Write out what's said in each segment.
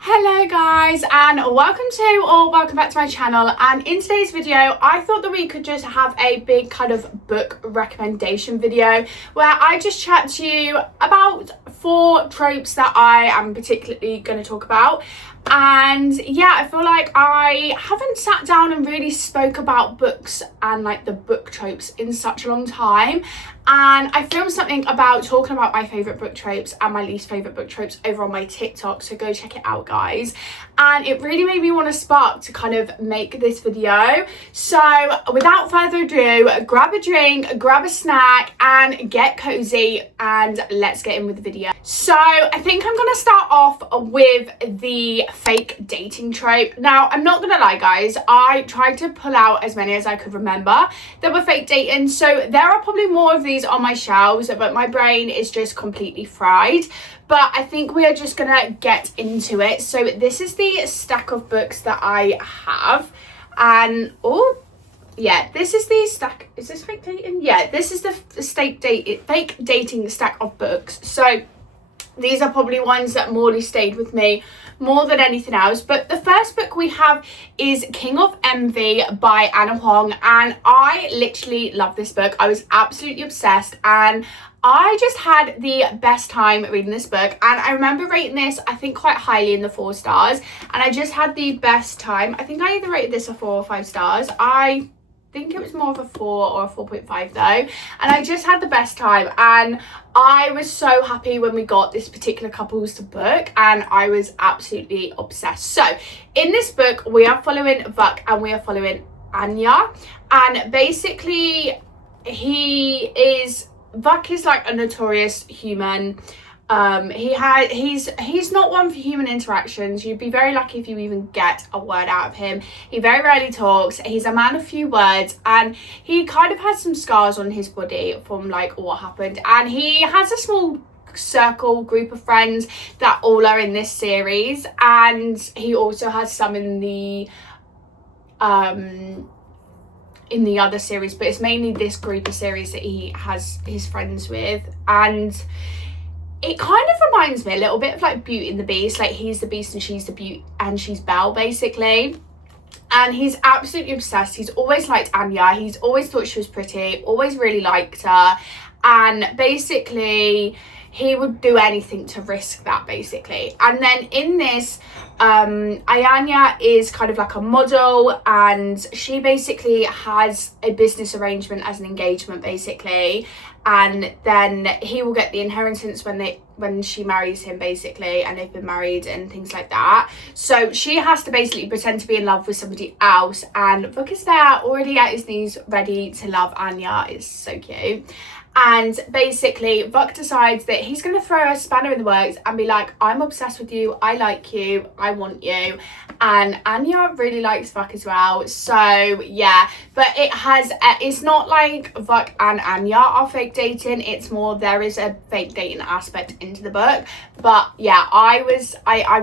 Hello guys, and welcome back to my channel. And in today's video I thought that we could just have a big kind of book recommendation video where I just chat to you about 4 tropes that I am particularly going to talk about. And yeah, I feel like I haven't sat down and really spoke about books and like the book tropes in such a long time. And I filmed something about talking about my favourite book tropes and my least favourite book tropes over on my TikTok, so go check it out guys. And it really made me want to spark to kind of make this video. So without further ado, grab a drink, grab a snack and get cozy and let's get in with the video. So I think I'm going to start off with the fake dating trope. Now I'm not gonna lie guys, I tried to pull out as many as I could remember that were fake dating, so there are probably more of these on my shelves, but my brain is just completely fried. But I think we are just gonna get into it. So this is the stack of books that I have, and oh yeah, this is the stack. Is this fake dating? Yeah, this is the fake dating stack of books. So these are probably ones that Morley stayed with me more than anything else. But the first book we have is King of Envy by Anna Huang, and I literally love this book. I was absolutely obsessed and I just had the best time reading this book. And I remember rating this, I think, quite highly in the 4 stars, and I just had the best time. I think I either rated this a 4 or 5 stars. I think it was more of a 4 or a 4.5 though, and I just had the best time. And I was so happy when we got this particular couple's book, and I was absolutely obsessed. So in this book we are following Vuk and we are following Anya, and basically Vuk is like a notorious human. He's not one for human interactions. You'd be very lucky if you even get a word out of him. He very rarely talks. He's a man of few words, and he kind of has some scars on his body from like what happened. And he has a small group of friends that all are in this series, and he also has some in the other series, but it's mainly this group of series that he has his friends with. And it kind of reminds me a little bit of like Beauty and the Beast. Like he's the Beast and she's the Beauty and she's Belle basically. And he's absolutely obsessed. He's always liked Anya. He's always thought she was pretty, always really liked her. And basically he would do anything to risk that basically. And then in this, Ayanya is kind of like a model, and she basically has a business arrangement as an engagement basically, and then he will get the inheritance when she marries him basically, and they've been married and things like that. So she has to basically pretend to be in love with somebody else, and Vuk is there already at his knees ready to love Anya. It's so cute. And basically Vuk decides that he's going to throw a spanner in the works and be like, I'm obsessed with you, I like you, I want you. And Anya really likes Vuk as well. So yeah, but it's not like Vuk and Anya are fake dating. It's more there is a fake dating aspect into the book. But yeah, I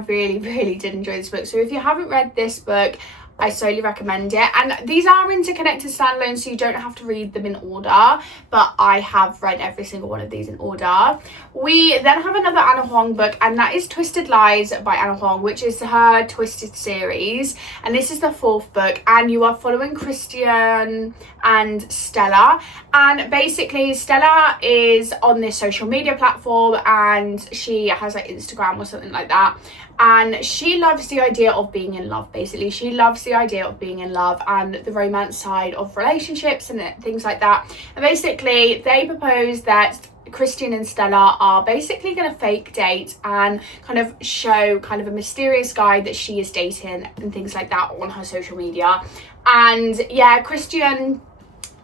really, really did enjoy this book. So if you haven't read this book, I solely recommend it. And these are interconnected standalones, so you don't have to read them in order, but I have read every single one of these in order. We then have another Anna Huang book, and that is Twisted Lies by Anna Huang, which is her Twisted series, and this is the 4th book. And you are following Christian and Stella, and basically Stella is on this social media platform, and she has like Instagram or something like that. And she loves the idea of being in love basically. She loves the idea of being in love and the romance side of relationships and things like that. And basically they propose that Christian and Stella are basically going to fake date and kind of show kind of a mysterious guy that she is dating and things like that on her social media. And yeah, Christian,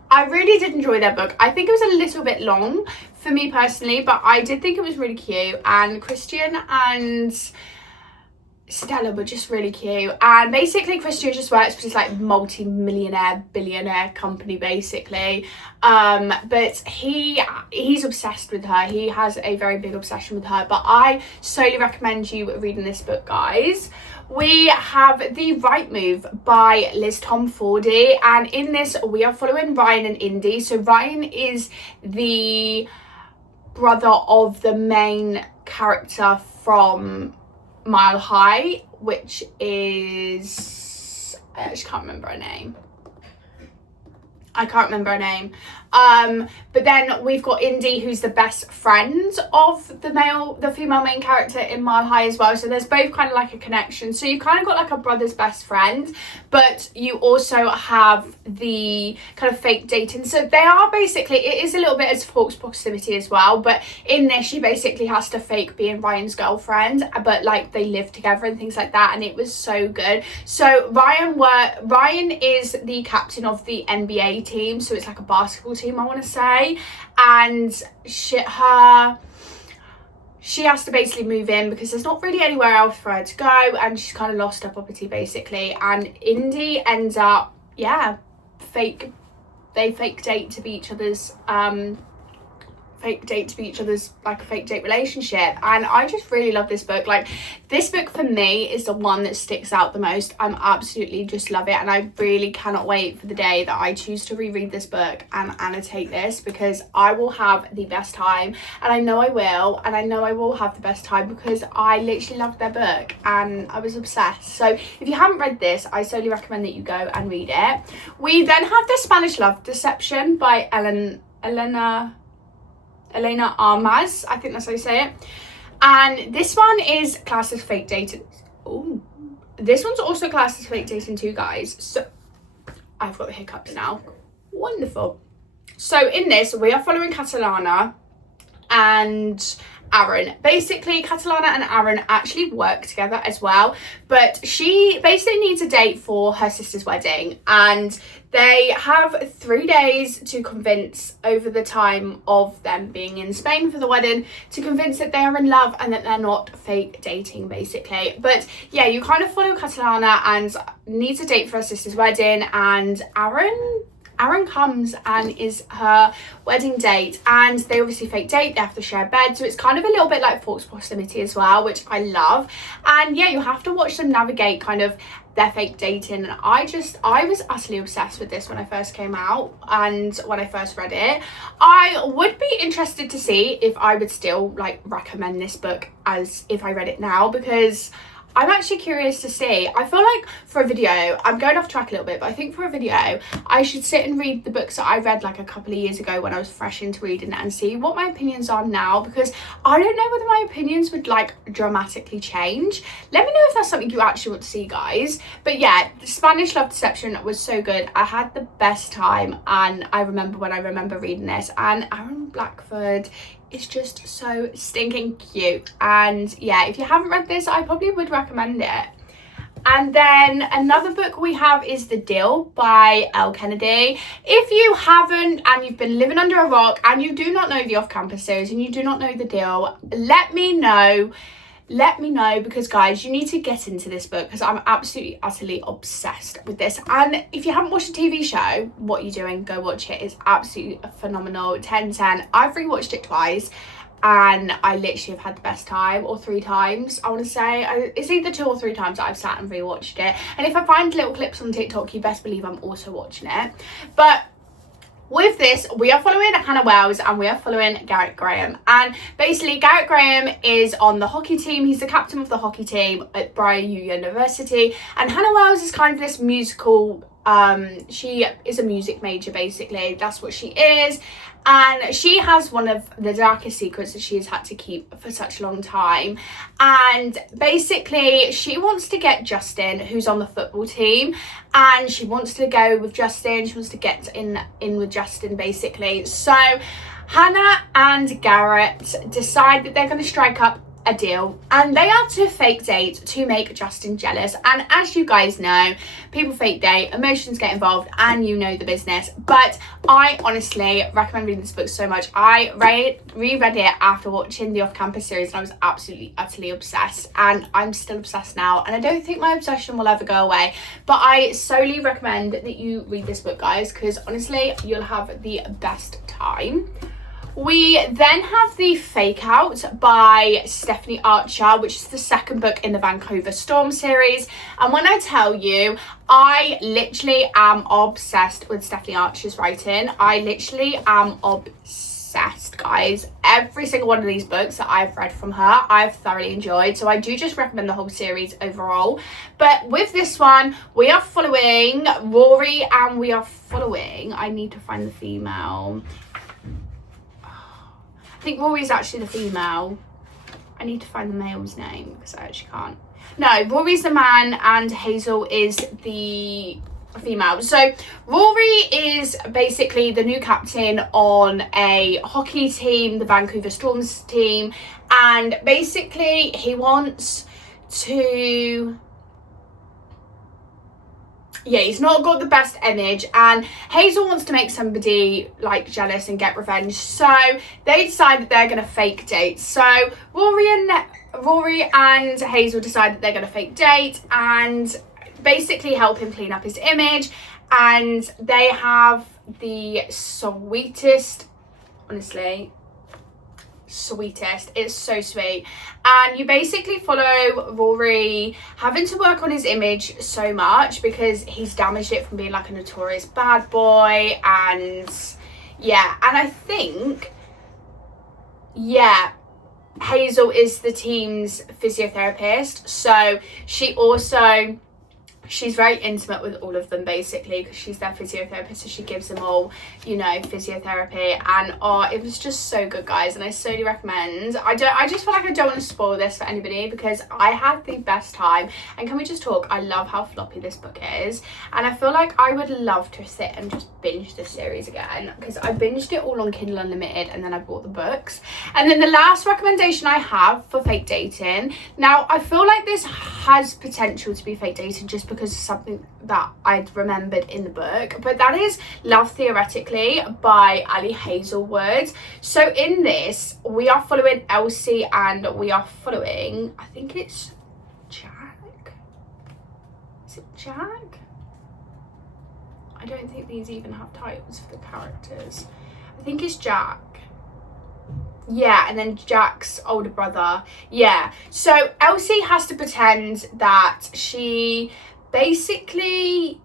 I really did enjoy their book. I think it was a little bit long for me personally, but I did think it was really cute. And Christian and Stella were just really cute. And basically Christian just works for this like multi-millionaire billionaire company basically, but he's obsessed with her. He has a very big obsession with her. But I solely recommend you reading this book guys. We have The Right Move by Liz Tomfordy, and in this we are following Ryan and Indy. So Ryan is the brother of the main character from Mile High, which is, I actually can't remember her name. But then we've got Indy, who's the best friend of the female main character in Mile High as well. So there's both kind of like a connection. So you've kind of got like a brother's best friend, but you also have the kind of fake dating. So they are basically, it is a little bit as false proximity as well. But in this, she basically has to fake being Ryan's girlfriend, but like they live together and things like that. And it was so good. So Ryan is the captain of the NBA team. So it's like a basketball team, I want to say. And she has to basically move in because there's not really anywhere else for her to go, and she's kind of lost her property basically. And Indy ends up, they fake date to be each other's like a fake date relationship. And I just really love this book. Like, this book for me is the one that sticks out the most. I'm absolutely just love it, and I really cannot wait for the day that I choose to reread this book and annotate this, because I will have the best time, and I know I will, and I know I will have the best time because I literally loved their book and I was obsessed. So if you haven't read this, I solely recommend that you go and read it. We then have The Spanish Love Deception by Elena Armas, I think that's how you say it. And this one is classed as fake dating. Oh, this one's also classed as fake dating too, guys. So I've got the hiccups now. Wonderful. So in this, we are following Catalana and Aaron. Basically, Catalana and Aaron actually work together as well, but she basically needs a date for her sister's wedding, and they have 3 days to convince, over the time of them being in Spain for the wedding, to convince that they are in love and that they're not fake dating basically. But yeah, you kind of follow Catalana and needs a date for her sister's wedding, and Aaron comes and is her wedding date, and they obviously fake date. They have to share a bed, so it's kind of a little bit like false proximity as well, which I love. And yeah, you have to watch them navigate kind of their fake dating. And I was utterly obsessed with this when I first came out and when I first read it. I would be interested to see if I would still like recommend this book as if I read it now, because I'm actually curious to see. I feel like for a video, I'm going off track a little bit, but I think for a video, I should sit and read the books that I read like a couple of years ago when I was fresh into reading it, and see what my opinions are now, because I don't know whether my opinions would like dramatically change. Let me know if that's something you actually want to see, guys. But yeah, The Spanish Love Deception was so good. I had the best time, and I remember reading this, and Aaron Blackford is just so stinking cute. And yeah, if you haven't read this, I probably would recommend it. And then another book we have is The Deal by Elle Kennedy. If you haven't, and you've been living under a rock and you do not know the off-campus series and you do not know The Deal, let me know, because guys, you need to get into this book, because I'm absolutely utterly obsessed with this. And if you haven't watched the TV show, what are you doing? Go watch it. It's absolutely phenomenal. 10/10. I've rewatched it twice, and I literally have had the best time, or 3 times, I want to say. It's either 2 or 3 times that I've sat and rewatched it. And if I find little clips on TikTok, you best believe I'm also watching it. But with this, we are following Hannah Wells and we are following Garrett Graham. And basically, Garrett Graham is on the hockey team. He's the captain of the hockey team at Briar University. And Hannah Wells is kind of this musical, she is a music major, basically. That's what she is. And she has one of the darkest secrets that she has had to keep for such a long time. And basically, she wants to get Justin, who's on the football team, and she wants to go with Justin. She wants to get in with Justin, basically. So Hannah and Garrett decide that they're going to strike up a deal, and they are to fake date to make Justin jealous. And as you guys know, people fake date, emotions get involved, and you know the business. But I honestly recommend reading this book so much. I reread it after watching the off-campus series, and I was absolutely utterly obsessed, and I'm still obsessed now, and I don't think my obsession will ever go away. But I solely recommend that you read this book, guys, because honestly, you'll have the best time. We then have The Fake Out by Stephanie Archer, which is the second book in the Vancouver Storm series. And when I tell you, I literally am obsessed with Stephanie Archer's writing. I literally am obsessed. obsessed, guys. Every single one of these books that I've read from her, I've thoroughly enjoyed. So I do just recommend the whole series overall. But with this one, we are following Rory and we are following, I need to find the female. I think Rory is actually the female. I need to find the male's name because I actually can't. No, Rory's the man and Hazel is the female. So Rory is basically the new captain on a hockey team, the Vancouver Storms team, and basically he wants to, he's not got the best image, and Hazel wants to make somebody like jealous and get revenge, so they decide that they're going to fake date. So Rory and Hazel decide that they're going to fake date and basically help him clean up his image, and they have the sweetest, honestly, sweetest, it's so sweet. And you basically follow Rory having to work on his image so much because he's damaged it from being like a notorious bad boy, and I think Hazel is the team's physiotherapist, so she's very intimate with all of them basically because she's their physiotherapist, so she gives them all, physiotherapy. And it was just so good, guys, and I solely recommend. I just feel like I don't want to spoil this for anybody because I had the best time. And can we just talk, I love how floppy this book is, and I feel like I would love to sit and just binge this series again because I binged it all on Kindle Unlimited and then I bought the books. And then the last recommendation I have for fake dating, now I feel like this has potential to be fake dating just because of something that I'd remembered in the book, but that is Love Theoretically by Ali Hazelwood. So in this we are following Elsie and we are following, I think it's Jack. Is it Jack? I don't think these even have titles for the characters. I think it's Jack. Yeah, and then Jack's older brother. Yeah, so Elsie has to pretend that she basically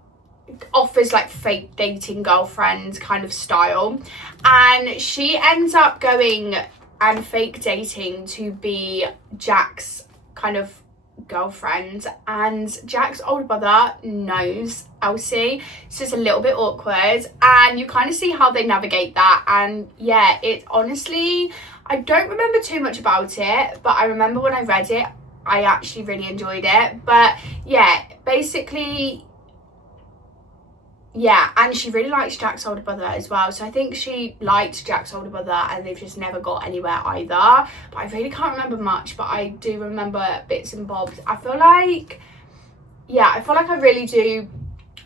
offers like fake dating girlfriend kind of style, and she ends up going and fake dating to be Jack's kind of girlfriend, and Jack's older brother knows Elsie, so it's a little bit awkward, and you kind of see how they navigate that. And it honestly, I don't remember too much about it, but I remember when I read it I actually really enjoyed it. But basically and she really likes Jack's older brother as well, so I think she liked Jack's older brother and they've just never got anywhere either. But I really can't remember much, but I do remember bits and bobs. I feel like I really do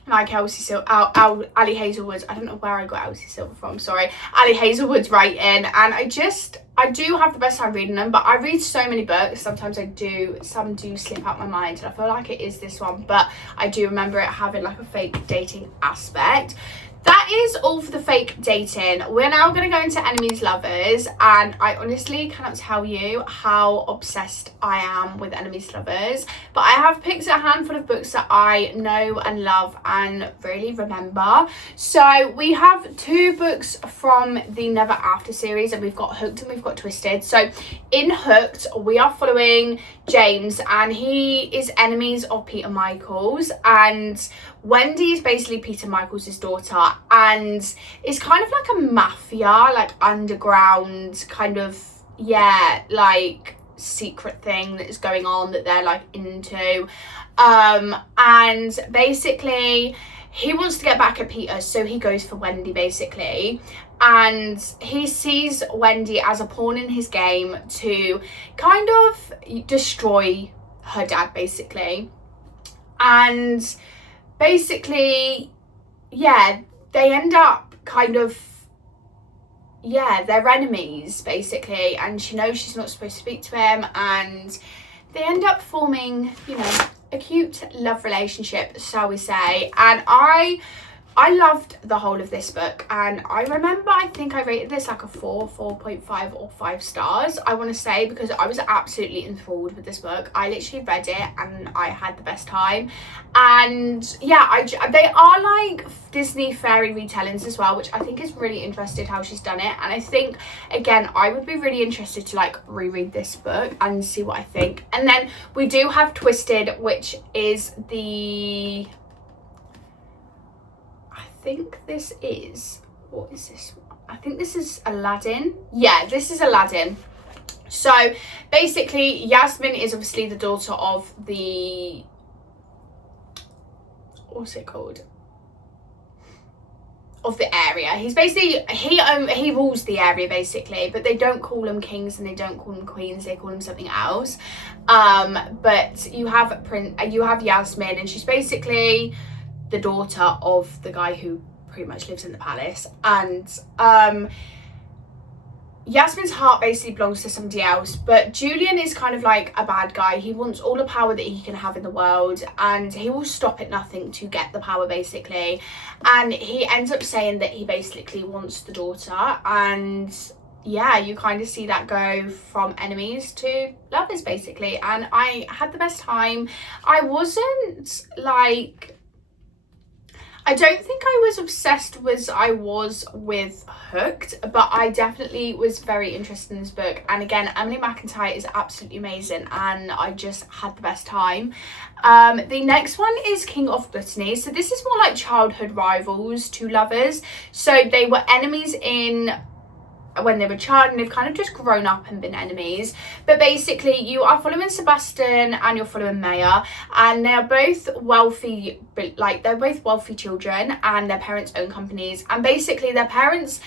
like Ali Hazelwood's, I don't know where I got Elsie Silver from, sorry, Ali Hazelwood's writing, and I do have the best time reading them, but I read so many books, sometimes some do slip out my mind, and I feel like it is this one, but I do remember it having like a fake dating aspect. That is all for the fake dating. We're now going to go into enemies lovers, and I honestly cannot tell you how obsessed I am with enemies lovers, but I have picked a handful of books that I know and love and really remember. So we have 2 books from the Never After series, and we've got Hooked and we've got Twisted. So in Hooked we are following James, and he is enemies of Peter Michaels, and Wendy is basically Peter Michaels' daughter, and it's kind of like a mafia, like underground kind of like secret thing that is going on that they're like into, and basically he wants to get back at Peter, so he goes for Wendy basically, and he sees Wendy as a pawn in his game to kind of destroy her dad basically. And basically they end up kind of they're enemies basically, and she knows she's not supposed to speak to him, and they end up forming a cute love relationship, shall we say. And I I loved the whole of this book, and I remember I think I rated this like a 4.5 or 5 stars, I want to say, because I was absolutely enthralled with this book. I literally read it and I had the best time. And yeah, they are like Disney fairy retellings as well, which I think is really interesting how she's done it. And I think, again, I would be really interested to like reread this book and see what I think. And then we do have Twisted, which is the... I think this is, what is this one? I think this is Aladdin. Yeah, this is Aladdin. So basically, Yasmin is obviously the daughter of the, what's it called? Of the area. He's basically, he rules the area basically, but they don't call them kings and they don't call them queens, they call them something else. But you have Yasmin, and she's basically the daughter of the guy who pretty much lives in the palace. And Yasmin's heart basically belongs to somebody else, but Julian is kind of like a bad guy. He wants all the power that he can have in the world, and he will stop at nothing to get the power basically. And he ends up saying that he basically wants the daughter, and yeah, you kind of see that go from enemies to lovers basically. And I had the best time. I wasn't like, I don't think I was obsessed as I was with Hooked, but I definitely was very interested in this book. And again, Emily McIntyre is absolutely amazing, and I just had the best time. The next one is King of Gluttony. So this is more like childhood rivals to lovers. So they were enemies when they were a child, and they've kind of just grown up and been enemies. But basically you are following Sebastian and you're following Maya, and they're both wealthy, like they're both wealthy children, and their parents own companies, and basically their parents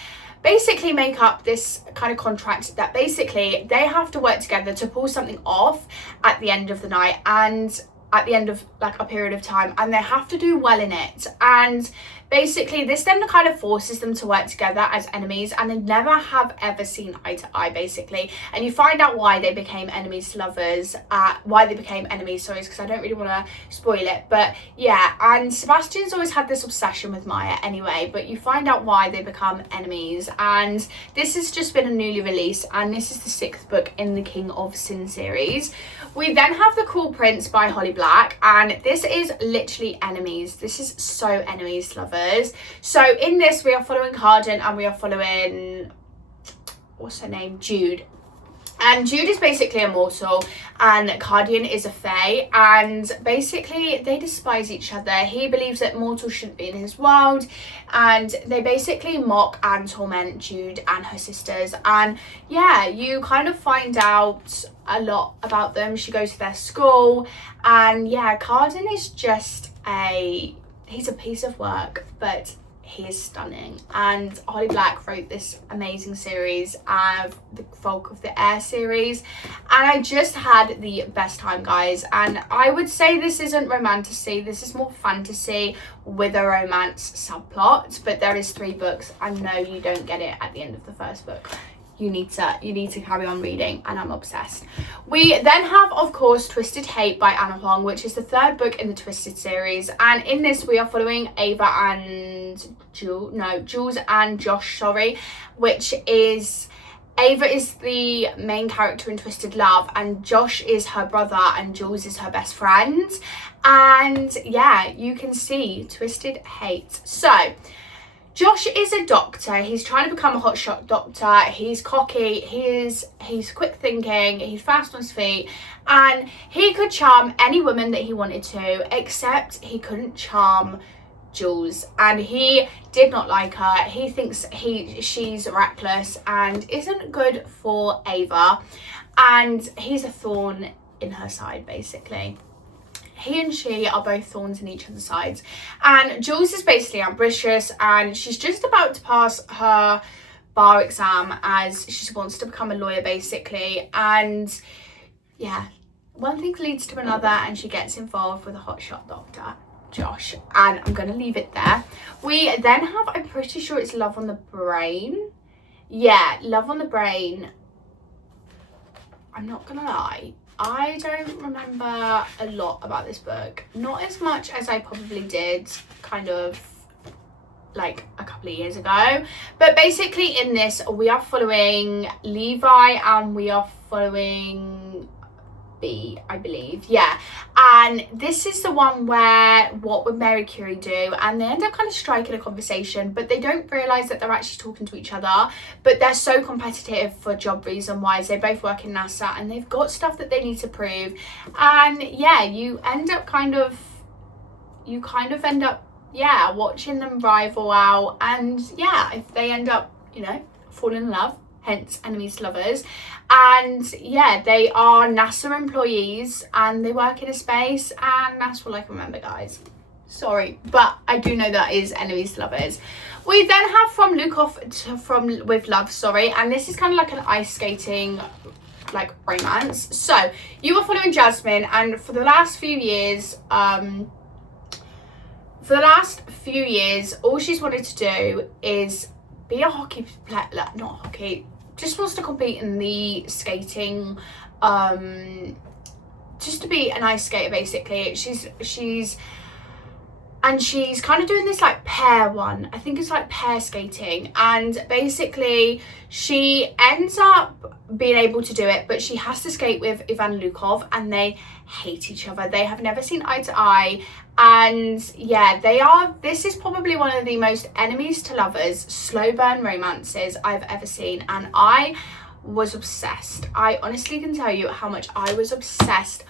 basically make up this kind of contract that basically they have to work together to pull something off at the end of the night, and at the end of like a period of time, and they have to do well in it. And basically this then kind of forces them to work together as enemies, and they never have ever seen eye to eye basically. And you find out why they became enemies to lovers, because I don't really want to spoil it, but yeah. And Sebastian's always had this obsession with Maya anyway, but you find out why they become enemies. And this has just been a newly released, and this is the 6th book in the King of Sin series. We then have The Cruel Prince by Holly Black, and this is literally enemies. This is so enemies to lovers. So in this we are following Carden, and we are following, what's her name, Jude. And Jude is basically immortal, and Cardian is a fae, and basically they despise each other. He believes that mortals shouldn't be in his world, and they basically mock and torment Jude and her sisters. And yeah, you kind of find out a lot about them. She goes to their school, and yeah, Carden is just he's a piece of work, but he is stunning. And Holly Black wrote this amazing series of the Folk of the Air series, and I just had the best time, guys. And I would say this isn't romantasy, this is more fantasy with a romance subplot, but there is 3 books. I know you don't get it at the end of the first book. You need to carry on reading, and I'm obsessed. We then have, of course, Twisted Hate by Anna Huang, which is the 3rd book in the Twisted series. And in this we are following Jules and Josh, which is, Ava is the main character in Twisted Love, and Josh is her brother, and Jules is her best friend. And yeah, you can see Twisted Hate. So Josh is a doctor. He's trying to become a hotshot doctor. He's cocky. He's quick thinking. He's fast on his feet, and he could charm any woman that he wanted to, except he couldn't charm Jules, and he did not like her. He thinks she's reckless and isn't good for Ava, and he's a thorn in her side basically. He and she are both thorns in each other's sides. And Jules is basically ambitious, and she's just about to pass her bar exam as she wants to become a lawyer basically. And yeah, one thing leads to another, and she gets involved with a hotshot doctor, Josh. And I'm gonna leave it there. We then have, I'm pretty sure it's Love on the Brain. Yeah, Love on the Brain. I'm not gonna lie, I don't remember a lot about this book. Not as much as I probably did kind of like a couple of years ago. But basically in this we are following Levi and we are following B, I believe, yeah. And this is the one where what would Mary Curie do, and they end up kind of striking a conversation, but they don't realize that they're actually talking to each other, but they're so competitive for job reason wise. They both work in NASA and they've got stuff that they need to prove, and yeah, you kind of end up watching them rival out, and yeah, if they end up, you know, falling in love, hence enemies to lovers. And yeah, they are NASA employees and they work in a space, and that's all I can remember, guys. Sorry, but I do know that is enemies to lovers. We then have From With Love, and this is kind of like an ice skating like romance. So you are following Jasmine, and for the last few years all she's wanted to do is be a hockey player, not hockey, just wants to compete in the skating, just to be an ice skater basically. She's kind of doing this like pair one, I think it's like pair skating, and basically she ends up being able to do it, but she has to skate with Ivan Lukov and they hate each other. They have never seen eye to eye, and yeah, this is probably one of the most enemies to lovers slow burn romances I've ever seen, and I was obsessed. I honestly can tell you how much I was obsessed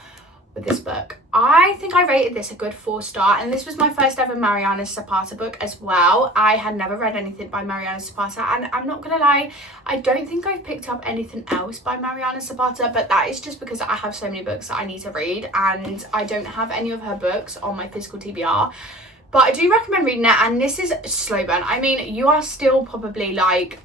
with this book. I think I rated this a good 4-star, and this was my first ever Mariana Zapata book as well. I had never read anything by Mariana Zapata, and I'm not gonna lie, I don't think I've picked up anything else by Mariana Zapata, but that is just because I have so many books that I need to read and I don't have any of her books on my physical TBR. But I do recommend reading it, and this is slow burn. I mean, you are still probably like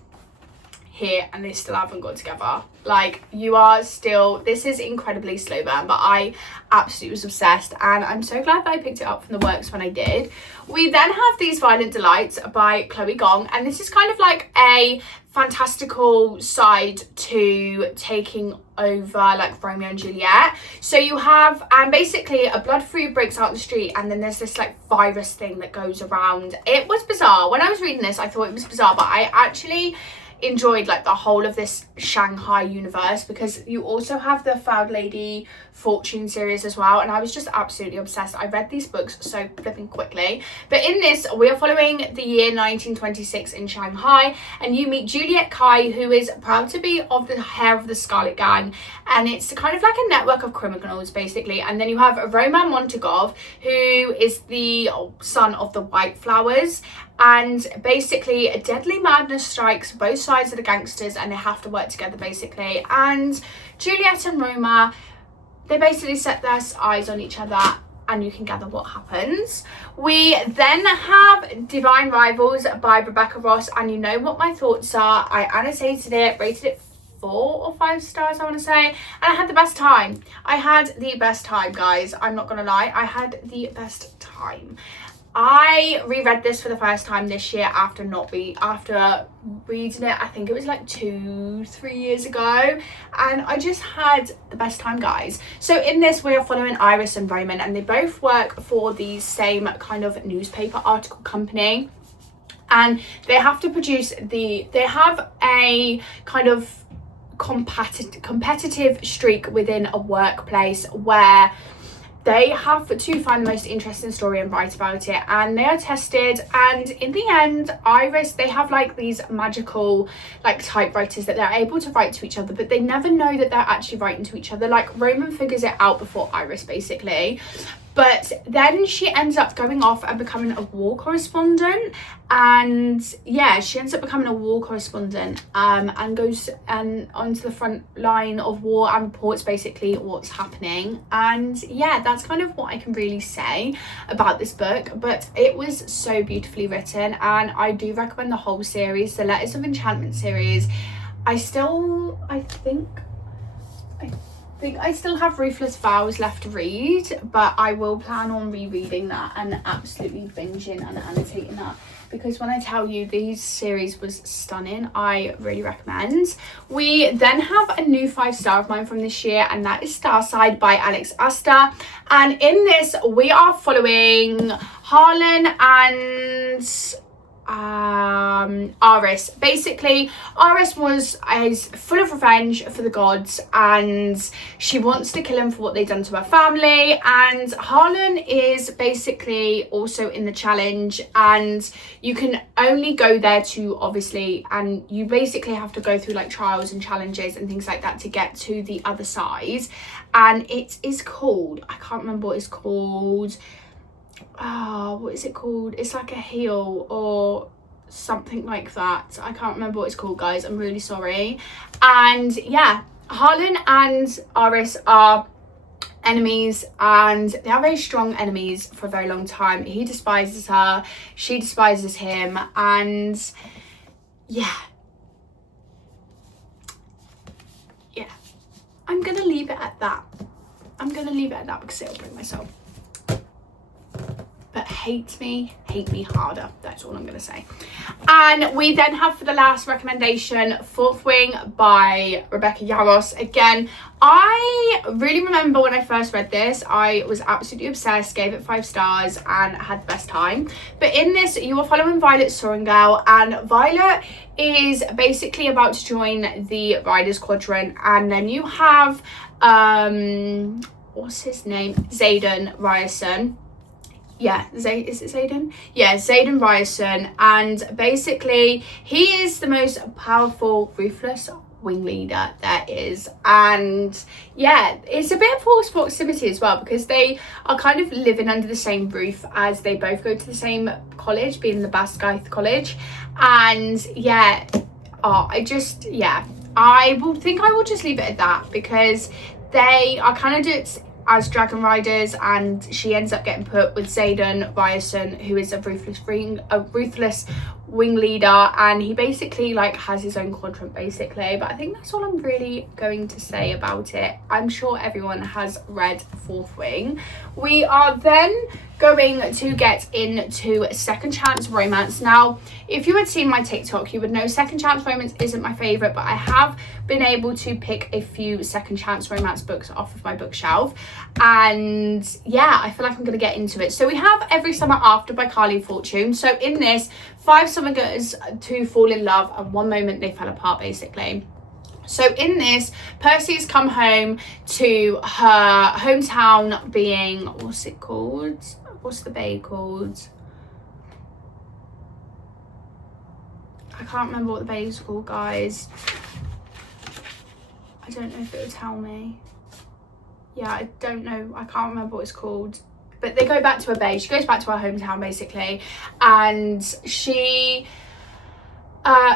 here and they still haven't got together. Like, you are still, this is incredibly slow burn, but I absolutely was obsessed, and I'm so glad that I picked it up from the works when I did. We then have These Violent Delights by Chloe Gong, and this is kind of like a fantastical side to taking over like Romeo and Juliet. So you have basically a blood feud breaks out in the street, and then there's this like virus thing that goes around. It was bizarre. When I was reading this I thought it was bizarre, but I actually enjoyed like the whole of this Shanghai universe, because you also have the Found Lady Fortune series as well, and I was just absolutely obsessed. I read these books so flipping quickly. But in this we are following the year 1926 in Shanghai, and you meet Juliet Kai, who is proud to be of the hair of the Scarlet Gang, and it's kind of like a network of criminals basically. And then you have Roman Montagov, who is the son of the White Flowers, and basically a deadly madness strikes both sides of the gangsters and they have to work together basically. And Juliet and Roma, they basically set their eyes on each other, and you can gather what happens. We then have Divine Rivals by Rebecca Ross, and you know what my thoughts are. I annotated it, rated it 4 or 5 stars I want to say, and I had the best time. I had the best time, guys. I'm not gonna lie, I had the best time. I reread this for the first time this year after reading it, I think it was like 2-3 years ago, and I just had the best time, guys. So in this we are following Iris and Roman, and they both work for the same kind of newspaper article company, and they have to produce they have a kind of competitive streak within a workplace where they have to find the most interesting story and write about it, and they are tested, and in the end Iris, they have like these magical like typewriters that they're able to write to each other, but they never know that they're actually writing to each other. Like, Roman figures it out before Iris basically, but then she ends up going off and becoming a war correspondent, and yeah, she ends up becoming a war correspondent and goes onto the front line of war and reports basically what's happening. And yeah, that's kind of what I can really say about this book, but it was so beautifully written, and I do recommend the whole series, the Letters of Enchantment series. I think I still have Ruthless Vows left to read, but I will plan on rereading that and absolutely binging and annotating that, because when I tell you this series was stunning, I really recommend. We then have a new 5-star of mine from this year, and that is Starside by Alex Asta, and in this we are following Harlan and Aris. Basically, Aris is full of revenge for the gods, and she wants to kill him for what they've done to her family. And Harlan is basically also in the challenge, and you can only go there to, obviously, and you basically have to go through like trials and challenges and things like that to get to the other side. And it is called, I can't remember what it's called. What is it called? It's like a heel or something like that. I can't remember what it's called, guys. I'm really sorry. And yeah, Harlan and Aris are enemies, and they are very strong enemies for a very long time. He despises her, she despises him, and yeah, I'm gonna leave it at that. Because it'll bring myself. But hate me harder. That's all I'm going to say. And we then have for the last recommendation, Fourth Wing by Rebecca Yarros. Again, I really remember when I first read this, I was absolutely obsessed, gave it 5 stars and had the best time. But in this, you are following Violet Sorrengail, and Violet is basically about to join the Riders Quadrant, and then you have what's his name? Xaden Ryerson. Yeah, is it Xaden? Yeah, Xaden Ryerson, and basically he is the most powerful, ruthless wing leader there is. And yeah, it's a bit of forced proximity as well, because they are kind of living under the same roof, as they both go to the same college, being the Basgaith College. And yeah, I will just leave it at that, because they are kind of as dragon riders, and she ends up getting put with Xaden Ryerson, who is a ruthless wing leader, and he basically like has his own quadrant basically. But I think that's all I'm really going to say about it. I'm sure everyone has read Fourth Wing. We are then going to get into Second Chance Romance. Now, if you had seen my TikTok, you would know Second Chance Romance isn't my favourite, but I have been able to pick a few Second Chance Romance books off of my bookshelf. And yeah, I feel like I'm going to get into it. So we have Every Summer After by Carly Fortune. So in this, 5 summer girls to fall in love, and one moment they fell apart basically. So in this, Percy's come home to her hometown being, what's it called? What's the bay called? I can't remember what the bay is called, guys. I don't know if it will tell me. Yeah, I don't know. I can't remember what it's called. But they go back to her bay. She goes back to her hometown, basically. And she...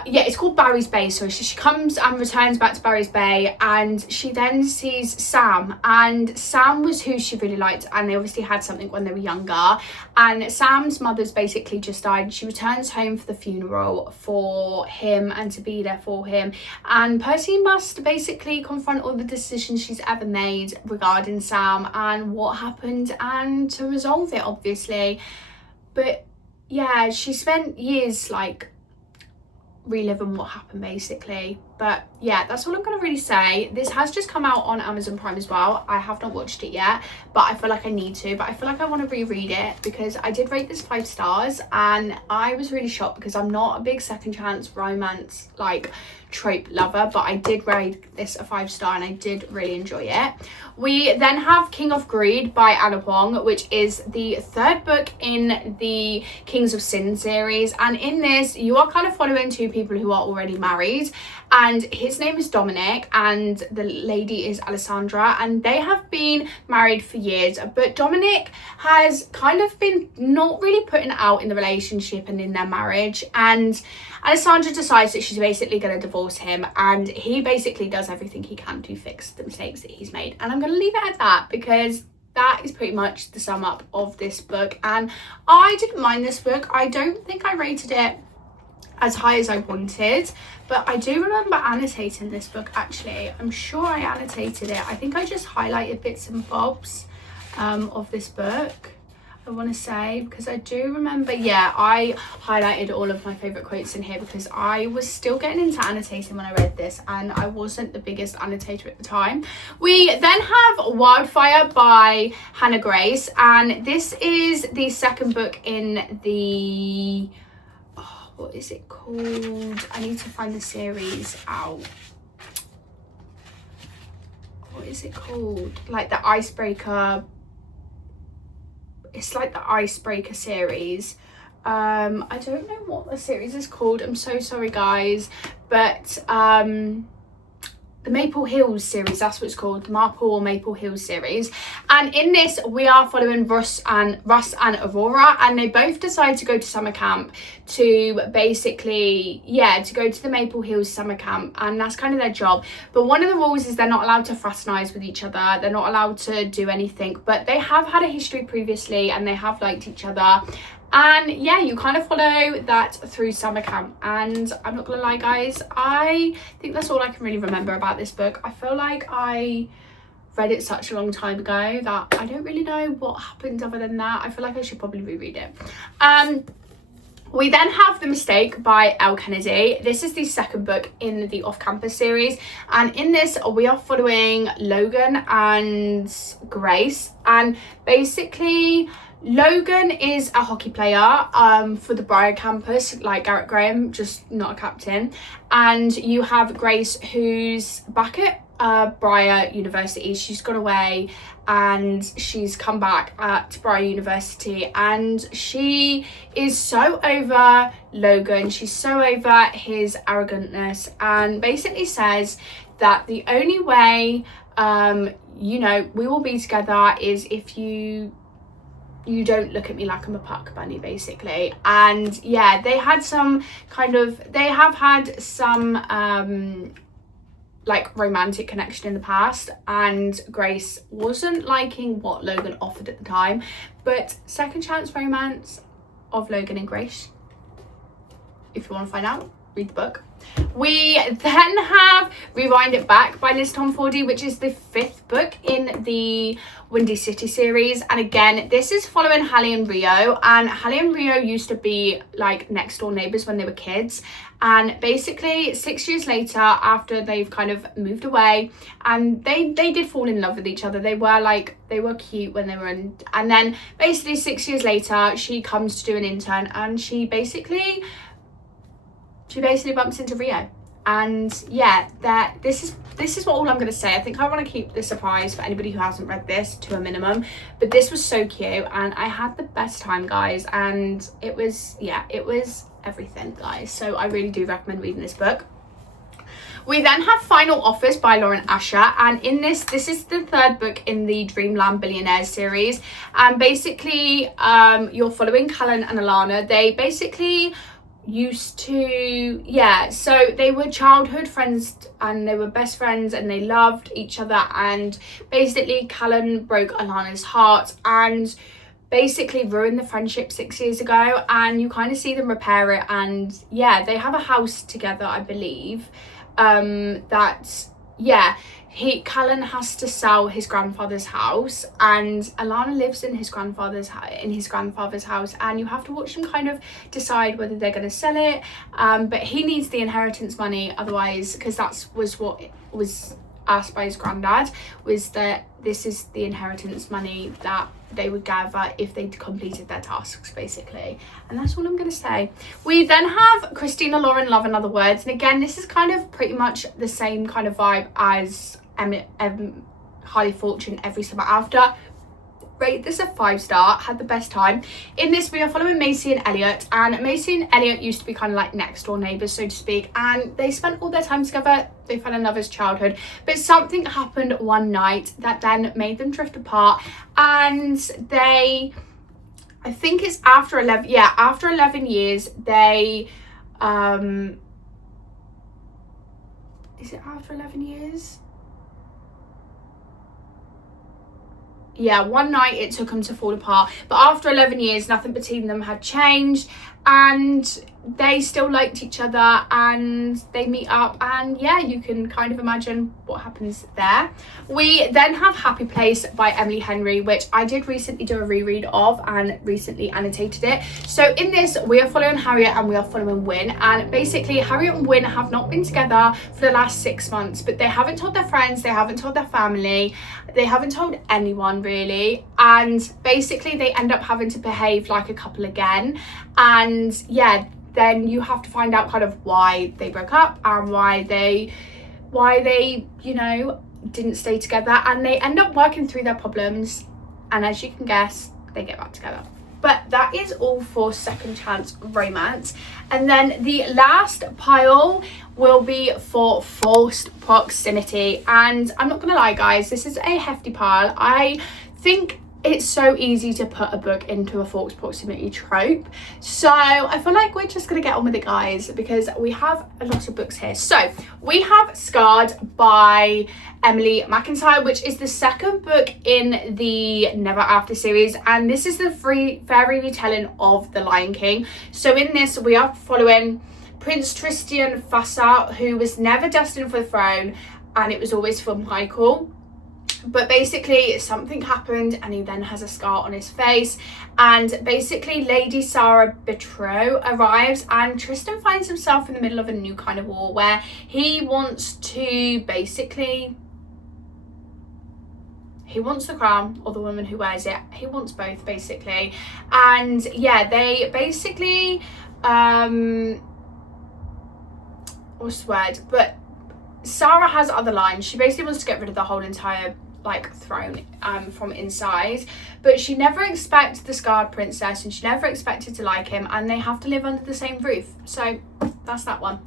yeah, it's called Barry's Bay. So she comes and returns back to Barry's Bay, and she then sees Sam, and Sam was who she really liked, and they obviously had something when they were younger. And Sam's mother's basically just died. She returns home for the funeral for him and to be there for him, and Percy must basically confront all the decisions she's ever made regarding Sam and what happened, and to resolve it, obviously. But yeah, she spent years like reliving what happened basically. But yeah, that's all I'm gonna really say. This has just come out on Amazon Prime as well. I have not watched it yet, but I feel like I need to. But I feel like I want to reread it, because I did rate this 5 stars, and I was really shocked, because I'm not a big second chance romance like trope lover, but I did rate this a 5-star, and I did really enjoy it. We then have King of Greed by Anna Wong, which is the 3rd book in the Kings of Sin series. And in this, you are kind of following 2 people who are already married, and his name is Dominic and the lady is Alessandra, and they have been married for years. But Dominic has kind of been not really putting out in the relationship and in their marriage, and Alessandra decides that she's basically going to divorce him, and he basically does everything he can to fix the mistakes that he's made. And I'm going to leave it at that, because that is pretty much the sum up of this book. And I didn't mind this book. I don't think I rated it as high as I wanted, but I do remember annotating this book actually. I'm sure I annotated it. I think I just highlighted bits and bobs of this book, I want to say, because I do remember, yeah, I highlighted all of my favourite quotes in here, because I was still getting into annotating when I read this, and I wasn't the biggest annotator at the time. We then have Wildfire by Hannah Grace, and this is the 2nd book in the... what is it called? I need to find the series out. What is it called? Like the Icebreaker. It's like the Icebreaker series. I don't know what the series is called. I'm so sorry, guys. But the Maple Hills series, that's what it's called, the Maple Hills series. And in this, we are following Russ and Aurora, and they both decide to go to summer camp to basically, to go to the Maple Hills summer camp, and that's kind of their job. But one of the rules is they're not allowed to fraternize with each other, they're not allowed to do anything, but they have had a history previously and they have liked each other. And yeah, you kind of follow that through summer camp. And I'm not gonna lie, guys, I think that's all I can really remember about this book. I feel like I read it such a long time ago that I don't really know what happened other than that. I feel like I should probably reread it. We then have The Mistake by Elle Kennedy. This is the second book in the Off-Campus series. And in this, we are following Logan and Grace. And basically, Logan is a hockey player for the Briar campus, like Garrett Graham, just not a captain. And you have Grace, who's back at Briar University. She's gone away and she's come back at Briar University, and she is so over Logan. She's so over his arrogantness, and basically says that the only way, we will be together is if you don't look at me like I'm a puck bunny, basically. And yeah, they have had some like romantic connection in the past, and Grace wasn't liking what Logan offered at the time. But second chance romance of Logan and Grace, if you want to find out, read the book. We then have Rewind It Back by Liz Tomfordy, which is the fifth book in the Windy City series. And again, this is following Hallie and Rio. And Hallie and Rio used to be like next door neighbours when they were kids. And basically 6 years later, after they've kind of moved away, and they did fall in love with each other. They were cute when they were in, and then basically 6 years later, she comes to do an intern, and she basically bumps into Rio. And yeah, this is what all I'm going to say. I think I want to keep the surprise for anybody who hasn't read this to a minimum, but this was so cute and I had the best time, guys, and it was everything, guys. So I really do recommend reading this book. We then have Final Offers by Lauren Asher, and in this is the third book in the Dreamland Billionaires series. And basically you're following Cullen and Alana. They basically used to, so they were childhood friends and they were best friends and they loved each other, and basically Cullen broke Alana's heart and basically ruined the friendship 6 years ago, and you kind of see them repair it. And they have a house together, I believe. Cullen has to sell his grandfather's house, and Alana lives in his grandfather's house, and you have to watch them kind of decide whether they're going to sell it. But he needs the inheritance money, otherwise, because was what was asked by his granddad, was that this is the inheritance money that they would gather if they completed their tasks, basically. And that's all I'm going to say. We then have Christina Lauren Love and Other Words, and again, this is kind of pretty much the same kind of vibe as Harley Fortune, Every Summer After. Rate this a 5-star, had the best time. In this, we are following Macy and Elliot, and Macy and Elliot used to be kind of like next door neighbours, so to speak, and they spent all their time together. They fell in love as childhood, but something happened one night that then made them drift apart, and I think it's after 11 years, they is it after 11 years? Yeah, one night it took them to fall apart, but after 11 years nothing between them had changed, and they still liked each other, and they meet up, and you can kind of imagine what happens there. We then have Happy Place by Emily Henry, which I did recently do a reread of and recently annotated it. So in this, we are following Harriet and we are following Wyn, and basically Harriet and Wyn have not been together for the last 6 months, but they haven't told their friends, they haven't told their family, they haven't told anyone really, and basically they end up having to behave like a couple again. And then you have to find out kind of why they broke up and why they you know, didn't stay together, and they end up working through their problems, and as you can guess, they get back together. But that is all for Second Chance Romance. And then the last pile will be for Forced Proximity. And I'm not gonna lie, guys, this is a hefty pile. I think it's so easy to put a book into a forced proximity trope. So I feel like we're just gonna get on with it, guys, because we have a lot of books here. So we have Scarred by Emily McIntyre, which is the second book in the Never After series, and this is the fairy retelling of The Lion King. So in this, we are following Prince Tristan Fassar, who was never destined for the throne, and it was always for Michael. But basically something happened and he then has a scar on his face, and basically Lady Sarah Betrow arrives, and Tristan finds himself in the middle of a new kind of war where he wants to basically, he wants the crown or the woman who wears it. He wants both, basically. And yeah, they basically what's the word, but Sarah has other lines. She basically wants to get rid of the whole entire like throne from inside, but she never expects the scarred princess, and she never expected to like him, and they have to live under the same roof. So that's that one.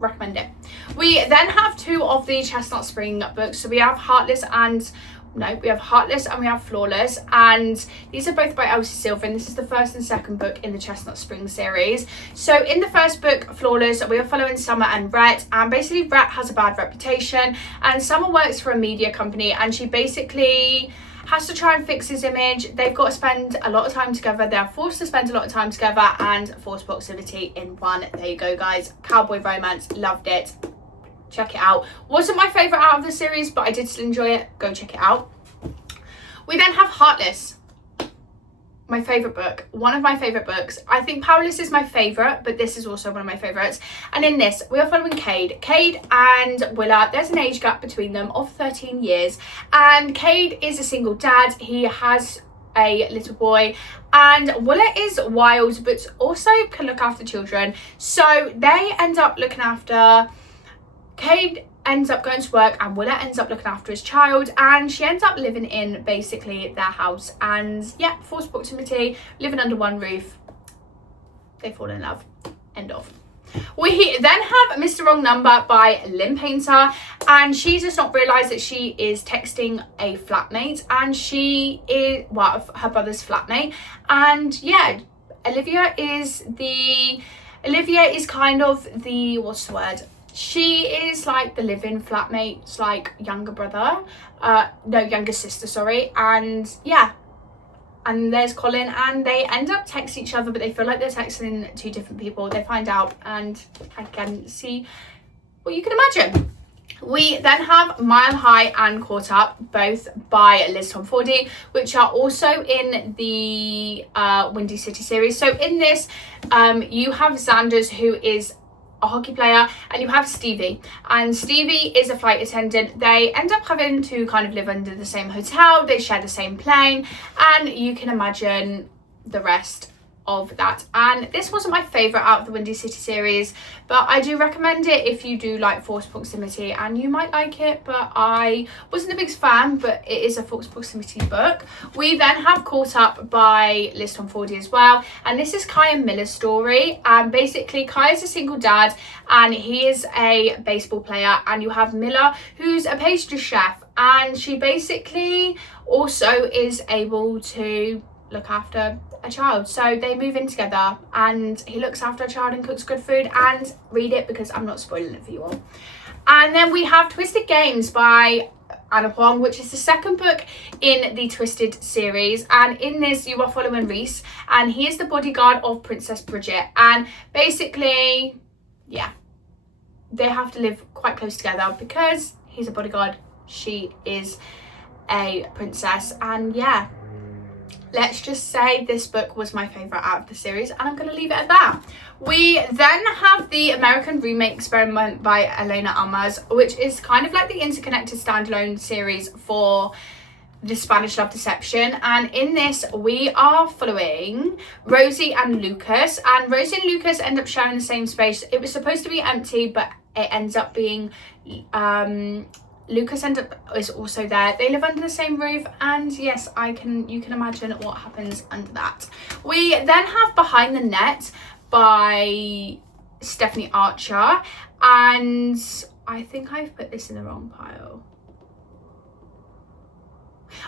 Recommend it. We then have two of the Chestnut Spring books. So we have Heartless and we have Flawless, and these are both by Elsie Silver, and this is the first and second book in the Chestnut Spring series. So in the first book, Flawless, we are following Summer and Rhett, and basically Rhett has a bad reputation, and Summer works for a media company, and she basically has to try and fix his image. They've got to spend a lot of time together. They're forced to spend a lot of time together, and forced proximity in one. There you go, guys. Cowboy romance. Loved it. Check it out. Wasn't my favourite out of the series, but I did still enjoy it. Go check it out. We then have Heartless. My favourite book. One of my favourite books. I think Powerless is my favourite, but this is also one of my favourites. And in this, we are following Cade. Cade and Willa, there's an age gap between them of 13 years. And Cade is a single dad. He has a little boy, and Willa is wild, but also can look after children. So they end up looking after, Cade ends up going to work, and Willa ends up looking after his child, and she ends up living in basically their house. And yeah, forced proximity, living under one roof, they fall in love. End of. We then have Mr. Wrong Number by Lynn Painter, and she does not realise that she is texting a flatmate, and she is, well, her brother's flatmate. And yeah, Olivia is kind of the, what's the word? She is like the live-in flatmate's like younger sister, sorry. And yeah, and there's Colin, and they end up texting each other, but they feel like they're texting two different people. They find out, and I can see what you can imagine. We then have Mile High and Caught Up, both by Liz Tomfordy, which are also in the Windy City series. So in this, you have Xanders, who is a hockey player, and you have Stevie, and Stevie is a flight attendant. They end up having to kind of live under the same hotel, they share the same plane, and you can imagine the rest of that. And this wasn't my favourite out of the Windy City series, but I do recommend it if you do like forced proximity, and you might like it, but I wasn't the biggest fan, but it is a forced proximity book. We then have Caught Up by Liz Tomfordy as well, and this is Kai and Miller's story. And basically Kai is a single dad, and he is a baseball player, and you have Miller, who's a pastry chef, and she basically also is able to look after a child. So they move in together, and he looks after a child and cooks good food. And read it, because I'm not spoiling it for you all. And then we have Twisted Games by Anna Huang, which is the second book in the Twisted series. And in this, you are following Reese, and he is the bodyguard of Princess Bridget. And basically, yeah, they have to live quite close together because he's a bodyguard, she is a princess. And yeah, let's just say this book was my favourite out of the series, and I'm going to leave it at that. We then have the American Remake Experiment by Elena Almaz, which is kind of like the interconnected standalone series for the Spanish Love Deception, and in this we are following Rosie and Lucas, and Rosie and Lucas end up sharing the same space. It was supposed to be empty, but it ends up being Lucas is also there. They live under the same roof, and yes, you can imagine what happens under that. We then have Behind the Net by Stephanie Archer, and I think I've put this in the wrong pile.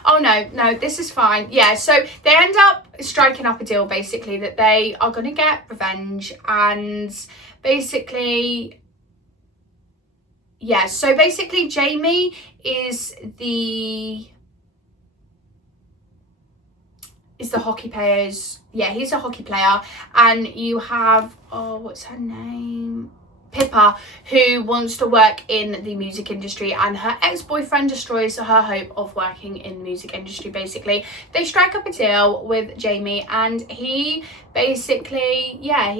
Oh no, this is fine. Yeah, so they end up striking up a deal basically that they are going to get revenge, and basically, yeah, so basically Jamie is the hockey player's, yeah, he's a hockey player, and you have, oh, what's her name? Pippa, who wants to work in the music industry, and her ex-boyfriend destroys her hope of working in the music industry. Basically, they strike up a deal with Jamie, and he basically, yeah,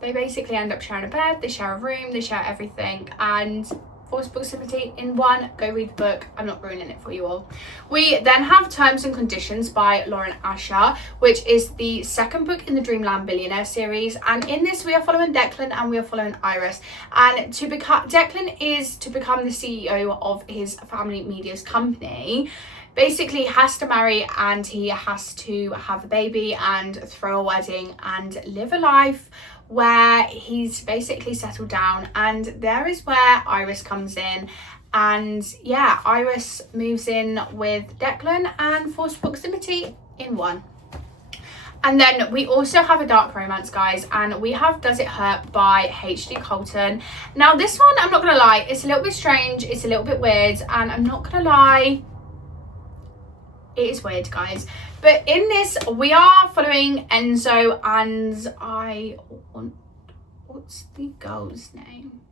they basically end up sharing a bed, they share a room, they share everything, and forced proximity in one. Go read the book, I'm not ruining it for you all. We then have Terms and Conditions by Lauren Asher, which is the second book in the Dreamland Billionaire series, and in this we are following Declan and we are following Iris, and Declan is to become the CEO of his family media's company. Basically, he has to marry, and he has to have a baby and throw a wedding and live a life where he's basically settled down, and there is where Iris comes in, and yeah, Iris moves in with Declan and forced proximity in one. And then we also have a dark romance, guys, and we have Does It Hurt by H.D. Colton. Now this one, I'm not gonna lie, it's a little bit strange, it's a little bit weird, and I'm not gonna lie, it is weird, guys. But in this, we are following Enzo, and what's the girl's name?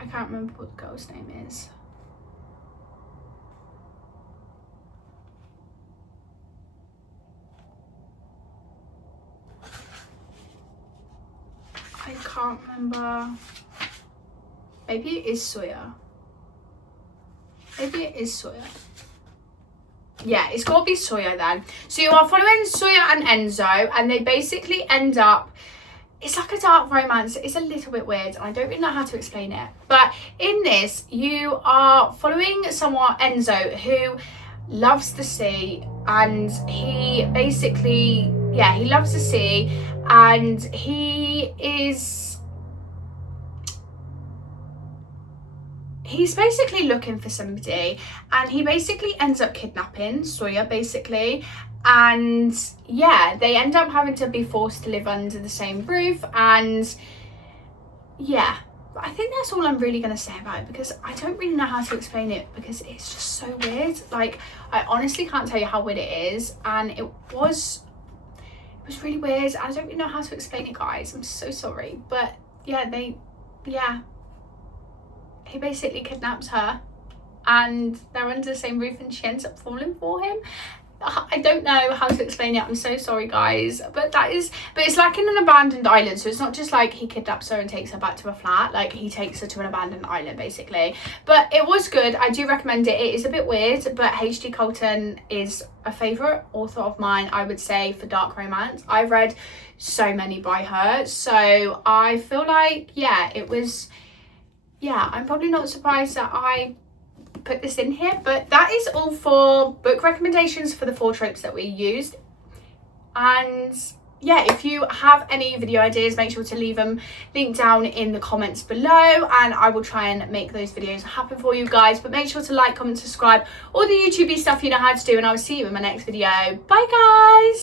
I can't remember what the girl's name is. I can't remember. Maybe it is Sawyer. Maybe it is Sawyer. Yeah, it's got to be Sawyer then. So you are following Sawyer and Enzo, and they basically end up, it's like a dark romance. It's a little bit weird, and I don't really know how to explain it. But in this, you are following someone, Enzo, who loves the sea, and he basically, yeah, he loves the sea, and he's basically looking for somebody, and he basically ends up kidnapping Sawyer, basically, and yeah, they end up having to be forced to live under the same roof, and yeah, I think that's all I'm really going to say about it, because I don't really know how to explain it, because it's just so weird. Like, I honestly can't tell you how weird it is, and it was really weird. I don't really know how to explain it, guys. I'm so sorry, but yeah, he basically kidnaps her, and they're under the same roof, and she ends up falling for him. I don't know how to explain it. I'm so sorry, guys, but it's like in an abandoned island, so it's not just like he kidnaps her and takes her back to a flat. Like, he takes her to an abandoned island, basically. But it was good. I do recommend it. It is a bit weird, but H.D. Colton is a favourite author of mine, I would say, for dark romance. I've read so many by her, so I feel like, yeah, it was, yeah, I'm probably not surprised that I put this in here. But that is all for book recommendations for the 4 tropes that we used. And yeah, if you have any video ideas, make sure to leave them linked down in the comments below, and I will try and make those videos happen for you guys. But make sure to like, comment, subscribe, all the YouTubey stuff you know how to do, and I will see you in my next video. Bye, guys.